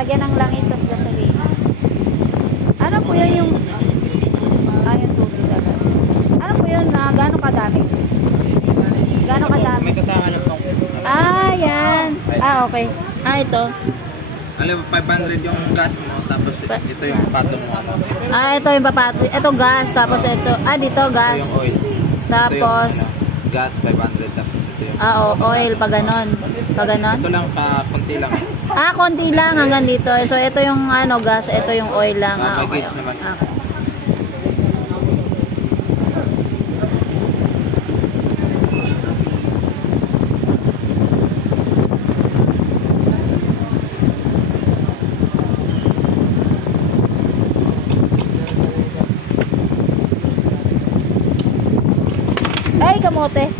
lalagyan ng langis tas gasolina. Ano po yun yung yung tubig agad. Ano po yun na gaano kadami? Gaano kadami? May kasama niya pong yan. Okay. Ito. alam, 500 yung gas mo, tapos ito yung patong mo. Ito yung papato. Ito gas, tapos ito. Dito gas. Ito yung oil. Tapos Ito yung, gas 500, tapos ito yung oil pa ganon. Pa ganon. Ito lang konti lang. Konti lang hanggang dito. So ito yung gas, ito yung oil lang. Okay. Okay. Ay, kamote.